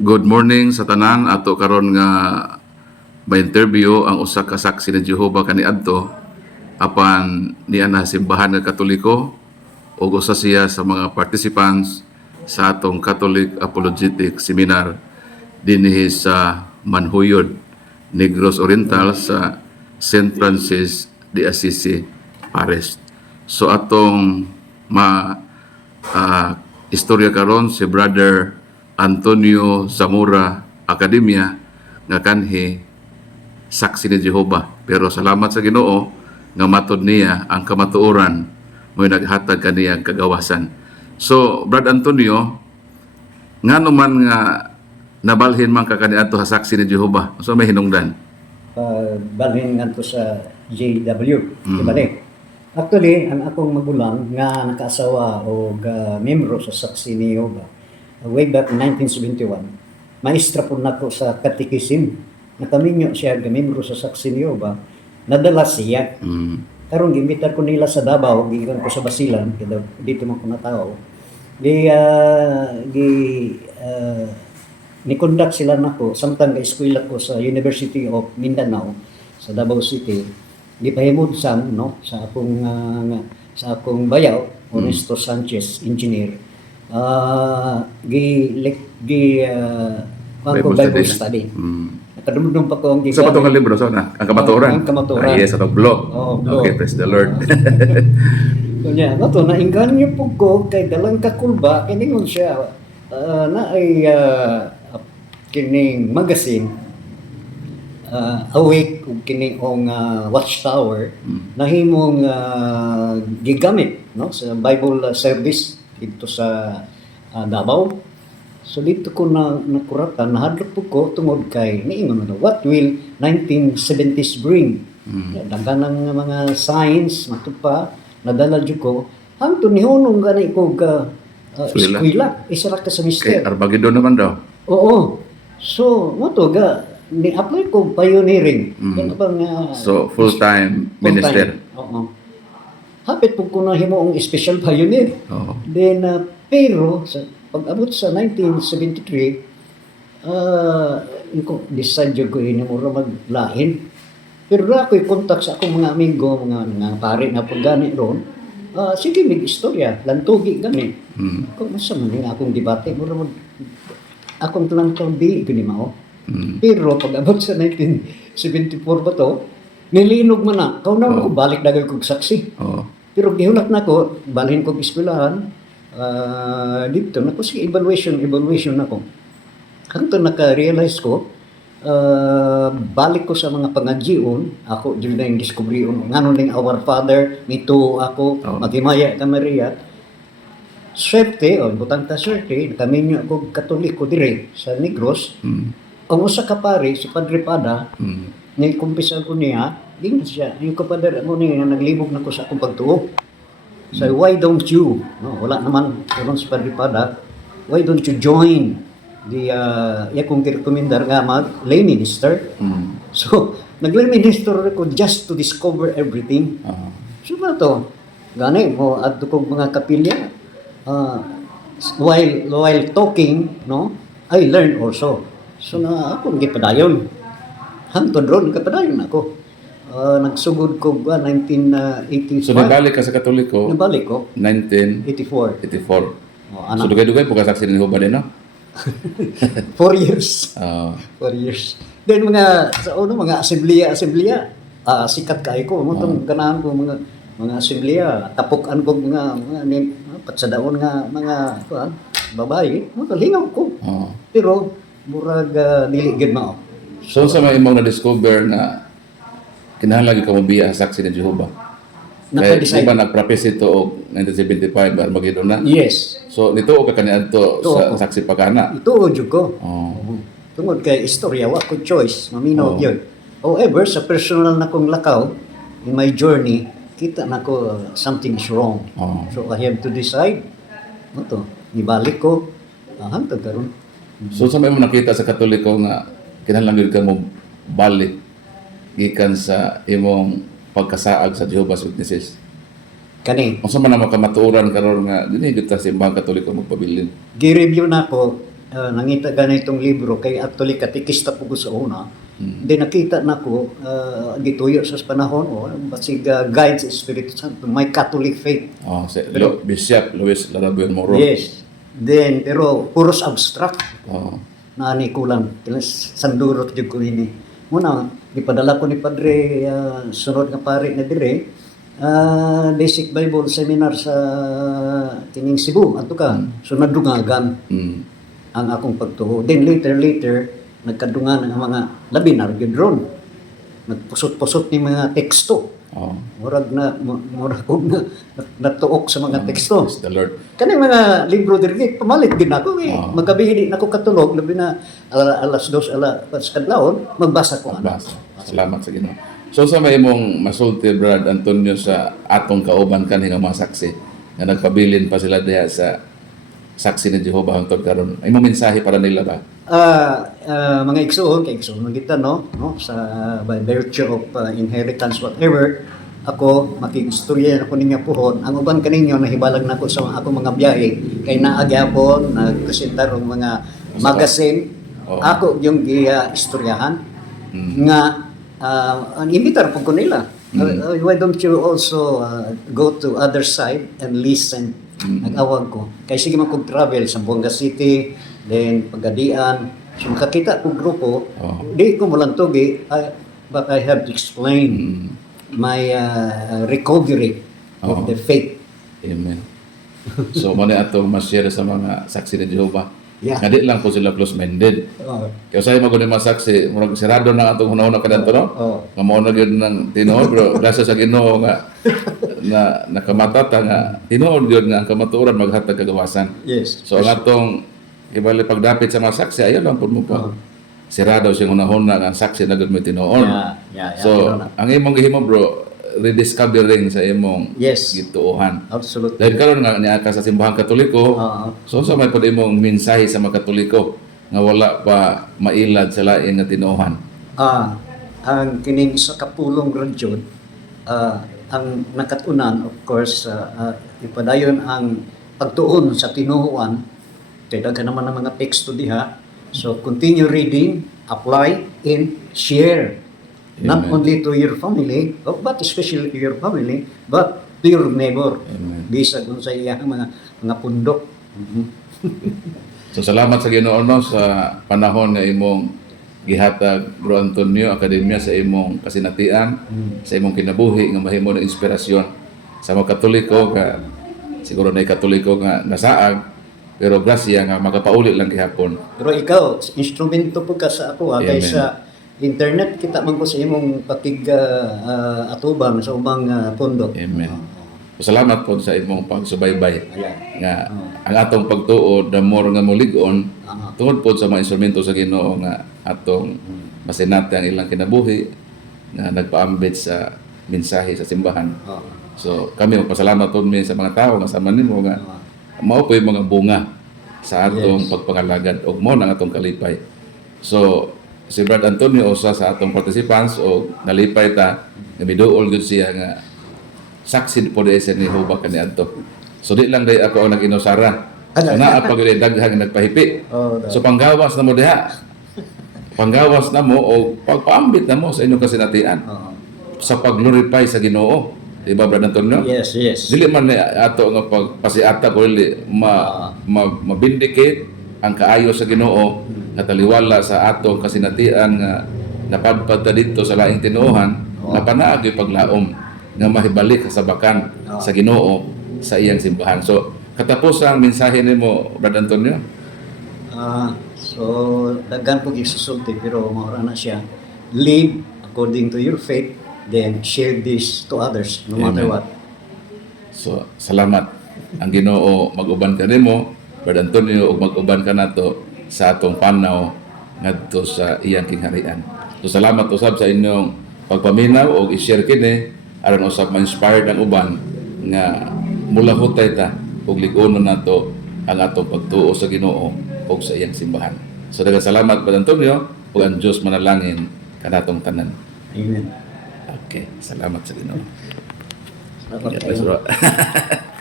Good morning sa tanan ato karon nga ma-interview ang usa ka saksi ni Jehova kaniadto apan niya na simbahan nga Katoliko ug usa siya sa mga participants sa atong Catholic Apologetic Seminar dinhi sa Manhuyod, Negros Oriental sa St. Francis de Assisi Paris. So atong ma ah, istorya karon si Brother Antonio Zamora Academia nga kanhi saksi ni Jehova. Pero salamat sa Ginoo nga matod niya ang kamatuoran mo naghatag kaniyang kagawasan. So, Brad Antonio, nga naman nga nabalhin man ka kaniadto sa saksi ni Jehova. So may hinungdan. uh, balhin nga to sa JW. Mm. Diba Actually, ang akong magulang nga nakaasawa o uh, membro sa Saksi ni Jehovah, uh, way back in 1971, maestra po nako sa katikisim. Nakaminyo siya ga membro sa Saksi ni Jehovah, nadala siya. Mm. Karon gimbitar ko nila sa Davao, gikan ko sa Basilan, kaya dito man ko natao. Di uh, gi uh, ni conduct sila nako samtang ga eskwela ko sa University of Mindanao sa Davao City. Di pahimod sam no sa akong uh, sa akong bayaw Ernesto Sanchez engineer. Ah gi lek gi uh, Bible Bible, study. Mm. Nakadumdum pa ko ang Sa patong libro, so na, ang kamatuoran. Ang kamatuoran. Ah, yes, atong blog. Oo, blog. Okay, praise the Lord. Kunya, nga to, nainganyo po ko kay dalang kakulba, kiningon siya, ah, na ay ah, kining magazine, uh, awake ug kining ong ah, watchtower, nahimong ah, gigamit no sa Bible ah, service dito sa ah, Davao. So dito ko na nakuratan, nahadlok po ko tungod kay niingon na what will 1970s bring? Mm. Daganang nga mga signs matupa nadala jud ko hangtod ni hunong gani ko ga uh, Eskwela. eskwela isa ra ka Kay semester. Armageddon naman daw. Oo. So, mo to ga ni apply ko pioneering. Mm. Yan bang uh, So, full-time full-time. minister. Oo. Hapit po ko na himo ang special pioneer. Oo. Then, uh, pero, sa, pag-abot sa 1973, uh, ko decide ko ini mo ra maglain. Pero ra ko'y contact sa akong mga amigo, mga, mga pare na po gani ron. Ah, sige, may istorya, lantugi gani. Mm. Kung masa man yung akong debate, mo ra mag akong talang taong dili ko ni mao. Mm. Pero pag abot sa 1974 ba to, nilinog man na. Kau na ako balik dagay kog saksi. Oo. Pero gihulak na ko, balhin kog eskwelahan, ah, dito na ko sige evaluation, evaluation na ko. Hangtod naka-realize ko, ah, balik ko sa mga pangadjion, ako dyan na yung discoveryon, nga nun yung Our Father, nito ako, Oo. magimaya ka Maria. Swerte, o butang ta swerte, kami niyo ako katoliko dire sa Negros. Mm. Ang usa ka pare, si Padre Pada, Mm. Ngayon kumpisal ko niya, yun siya, yung kapadar mo niya, naglibog na ko sa akong pagtuo. So, why don't you, no, wala naman, walang sa Padripada, why don't you join the, uh, iya kong rekomendar nga mag lay minister. Mm. So, nag-lay minister ko just to discover everything. Oo. So, ba to? Gani, mo, adto kong mga kapilya, uh, while, while talking, no, I learned also. So, na ako, gipadayon. Hangtod ron, kapadayon ako. Uh, nagsugod ko ba, 1985. So, nabalik ka sa Katoliko, Nabalik ko, 1984. 84. Oh, So, ano, dugay-dugay po kasaksi ni Jehovah din, no? four years. Oo. Four years. Then mga, sa uno, mga assemblea, assemblea, ah, sikat kayo ko. Mo tong ganahan ko mga mga assemblea, tapukan ko mga mga ni patsadaon nga mga kuan, babae, mo lingaw ko. Oo. Pero murag uh, dili gid mao. So, sa may imong na-discover na kinahanglan ka mo biya sa saksi ni Jehovah. Kaya, di Naka-decide. ba nag-practice ito og 1975, Armageddon na? Yes. So, nito o ka kaniadto Ito sa ako. saksi pagkana? Ito jud ko. Oo. Tungod kay istorya wa ko choice, maminaw Oo. gyud. However, sa personal na kong lakaw in my journey, kita na ko uh, something is wrong. Oo. So I have to decide. Ano to? Ibalik ko. Ah, hangtod karon. So, sa may mo nakita sa Katoliko nga kinahanglan gyud ka mo balik gikan sa imong pagkasaag sa Jehovah's Witnesses. Kani, Unsa man ang makamatuoran karon nga dinhi gyud ta sa imbang Katoliko magpabilin. gi-review na ko ah, nangita ganitong libro kay actually katikista po ko sa una. Mm. Di nakita na ko ah, gituyo sa panahon o basig uh, guides Espiritu Santo my Catholic faith. Oh, si Lo, Bishop Luis Larabuel Moro. Yes. Then pero puros abstract Oh. Na ani kulang kilas sandurot jud ko ini. Muna gipadala ko ni Padre ah, sunod nga pare na dire ah, basic Bible seminar sa kining Cebu ato ka so nadungagan Mm. ang akong pagtuo. Then later, later, nagkadungan ang mga labinar gyud ron. Nagpusot-pusot ni mga teksto. Oh. Murag na mu- murag og na natuok sa mga teksto. Praise the Lord. Kani mga libro diri pamalit gid ako eh. Oo. Magabi hindi nako katulog labi na ala, alas dos ala pas kadlawon magbasa ko. Bas. Salamat sa Ginoo. So sa may imong masulti Brad Antonio sa atong kauban kanhi nga mga saksi nga nagpabilin pa sila diha sa saksi ni Jehovah hangtod karon. Imong mensahe para nila ba? Ah, ah, mga igsoon, kay igsoon man kita no, no sa by virtue of ah, inheritance whatever, ako makikistorya ako ninyo pohon. Ang uban kaninyo nahibalag nako sa ako mga biyahe kay naa gyapon nagpresentar og mga magazine. Oo. Ako yung giya istoryahan Mm. nga uh, ang imbitar po ko nila. Uh, why don't you also uh, go to other side and listen? Nag-awag ko. Kaya sige man kog travel sa Buanga City, then Pagadian. So makakita ko grupo, Oh. di ko mo lang tugi, I, but I have to explain Mm. my uh, recovery Oo. of the faith. Amen. So mo ni atong ma-share sa mga saksi ni Jehovah. Yeah. Nga lang po sila close-minded. Oh, Kaya sa mga mga saksi, murag sirado na atong hunahuna kadto no? oh. nga mao na gyud ng tinuod pero grasya sa Ginoo nga na nakamatata nga tinuod gyud nga ang kamatuoran maghatag kagawasan. Yes. So ang atong ibali pagdapit sa mga saksi ayon lang pud mo pa. Sirado siyang unahon na nga ang saksi na gyud mo tinuod. Yeah, yeah, yeah, So ang imong gihimo bro rediscovering sa imong Yes. gituohan. Absolutely. Dahil karon nga niya ka sa simbahan Katoliko, Oo. so sa may pud imong mensahe sa mga Katoliko nga wala pa mailad sa lain nga tinuohan. Ah, ang kining sa kapulong radyod, ah, ang nakatunan, of course, ah, ah, ipadayon ang pagtuon sa tinuuan, kay daghan naman ang mga teksto diha. So, continue reading, apply, and share. Not Amen. only to your family, oh, but especially to your family, but to your neighbor. Amen. Bisag kung sa iyang mga mga pundok. Mhm. So salamat sa Ginoo no sa panahon nga imong gihatag Bro Antonio Akademya sa imong kasinatian, sa imong kinabuhi nga mahimo ng inspirasyon sa mga Katoliko nga siguro na Katoliko nga nasaag pero grasya nga magapauli lang gihapon. Pero ikaw, instrumento po ka sa ako ha, kaysa internet kita man ko sa imong patig ah, ah, atubang sa ubang ah, pundok. Amen. So, salamat po sa imong pagsubaybay Ayan. nga ang atong pagtuo damor nga mulig-on Ah, tungod po sa mga instrumento sa Ginoo nga atong masinati ang ilang kinabuhi nga nagpaambit sa mensahe sa simbahan. ah, So kami magpasalamat po mi sa mga tao nga sama nimo nga ah. mao mga bunga sa atong Yes. pagpangalagad ug mo ang atong kalipay. So si Brad Antonio usa sa atong participants o nalipay ta nga miduol gud siya nga saksi po di sa ni Jehovah kaniadto. So di lang day ako ang nag-inusara. So naa pa gyud daghang nagpahipi. Oh, So panggawas na mo diha. Panggawas na mo o pagpaambit na mo sa inyong kasinatian ah. sa pag-glorify sa Ginoo. Di ba, Brad Antonio? Yes, yes. Dili man ni ato nga pagpasiata ko dili ma, ma mabindicate ang kaayo sa Ginoo nga taliwala sa ato kasinatian nga napadpad ta dito sa laing tinuohan na panaag yung paglaom nga mahibalik sa bakan sa Ginoo sa iyang simbahan. So katapos ang mensahe nimo Brad Antonio. Ah, so daghan po gisusulti pero maura na siya. Live according to your faith, then share this to others no matter Amen. what. So salamat ang Ginoo mag-uban ka nimo Brad Antonio ug mag-uban ka nato sa atong panaw ngadto sa iyang kingharian. So salamat usab sa inyong pagpaminaw ug i-share kini aron usab ma-inspired ang uban nga mula hutay ta ug lig-unon nato ang atong pagtuo sa Ginoo ug sa iyang simbahan. So daghang salamat Brad Antonio ug ang Dios manalangin kanatong tanan. Amen. Okay, salamat sa Ginoo. Salamat right.